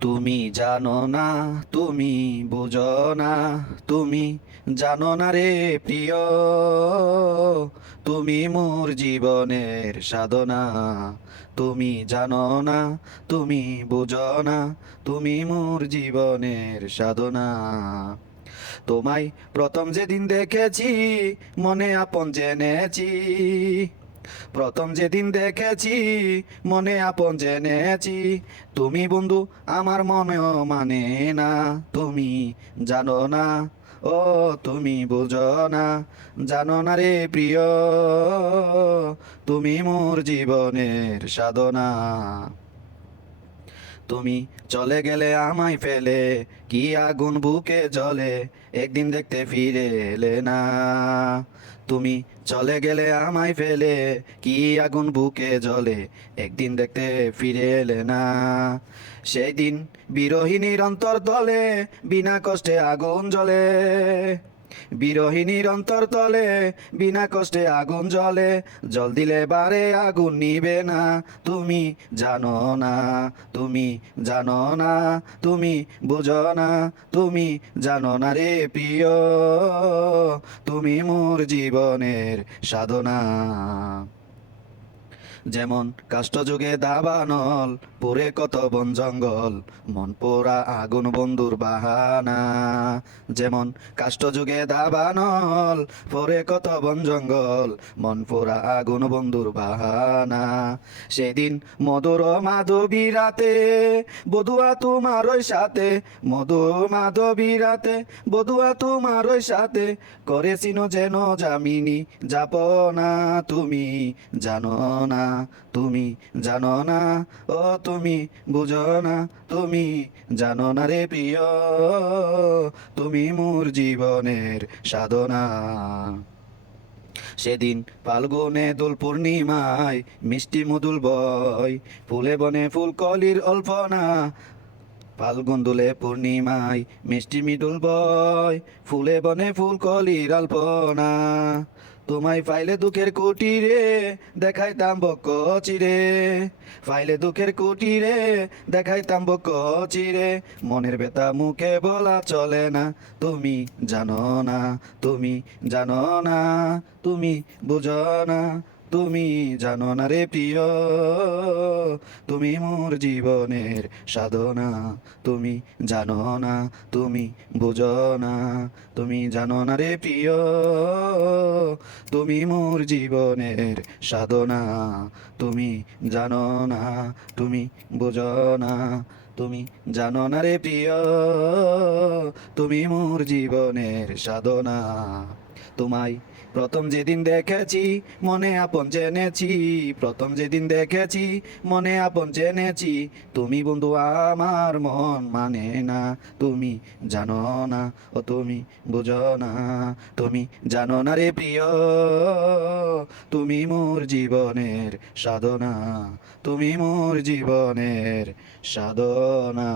তুমি জানো না, তুমি বুঝো না, তুমি জানো না রে প্রিয়। তুমি মোর জীবনের সাধনা, তুমি জানো না, তুমি বুঝো না, তুমি মোর জীবনের সাধনা। তোমায় প্রথম যেদিন দেখেছি, মনে আপন জেনেছি। প্রথম যেদিন দেখেছি, মনে আপন জেনেছি। তুমি বন্ধু, আমার মনেও মানে না। তুমি জানো না, ও তুমি বুঝো না। জানো না রে প্রিয়, তুমি মোর জীবনের সাধনা। তুমি চলে গেলে আমায় ফেলে। কি আগুন বুকে জ্বলে, একদিন দেখতে ফিরে এলে না। তুমি চলে গেলে আমায় ফেলে, কি আগুন বুকে জ্বলে, একদিন দেখতে ফিরে এলে না। সেই দিন বিরোহিনীর অন্তর তলে বিনা কষ্টে আগুন জ্বলে। বিরোহিনীর অন্তর তলে, বিনা কষ্টে আগুন জলে জল দিলে বারে আগুন নিবে না। তুমি জানো না, তুমি জানো না, তুমি বুঝো না, তুমি জানো না রে প্রিয়। তুমি মোর জীবনের সাধনা। যেমন কাষ্টযুগে দাবানল, পুরে কত বন জঙ্গল, মন পোড়া আগুন বন্ধুর বাহানা। যেমন কাষ্টযুগে দাবানল, পরে কত বন জঙ্গল, মন পোড়া আগুন বন্ধুর বাহানা। সেদিন মধুর মাধবী রাতে, বধুয়া তোমার সাথে মধু মাধবী রাতে, বধুয়া তোমার সাথে, করেছিন যেন জামিনী যাপ না তুমি, জানো না। তুমি জানো না, ও তুমি বুঝো না, তুমি জানো না রে প্রিয়, তুমি মোর জীবনের সাধনা। সেদিন ফাল্গুনে দোল পূর্ণিমায় মিষ্টি মধুল বয়, ফুলে বনে ফুলকলির অল্পনা। ফাল্গুন দোলে পূর্ণিমায় মিষ্টি মিডুল বয়, ফুলে বনে ফুলকলির অল্পনা তোমায় ফাইলে দুঃখের কুটিরে দেখাইতাম বক চিরে ফাইলে দুঃখের কুটিরে দেখাইতাম বক চিরে মনের বেতা মুখে বলা চলে না, তুমি জানো না, তুমি জানো না, তুমি বুঝো না, তুমি জানো না রে প্রিয়। তুমি মোর জীবনের সাধনা, তুমি জানো না, তুমি বুঝো না, তুমি জানো না রে প্রিয়। তুমি মোর জীবনের সাধনা, তুমি জানো না তুমি বোঝো না তুমি জানো না রে প্রিয়, তুমি মোর জীবনের সাধনা। তোমায় প্রথম যেদিন দেখেছি, মনে আপন জেনেছি। প্রথম যেদিন দেখেছি, মনে আপন জেনেছি। তুমি বন্ধু আমার মন মানে না। তুমি জানো না ও তুমি বুঝো না। তুমি জানো না রে প্রিয়। তুমি মোর জীবনের সাধনা। তুমি মোর জীবনের সাধনা।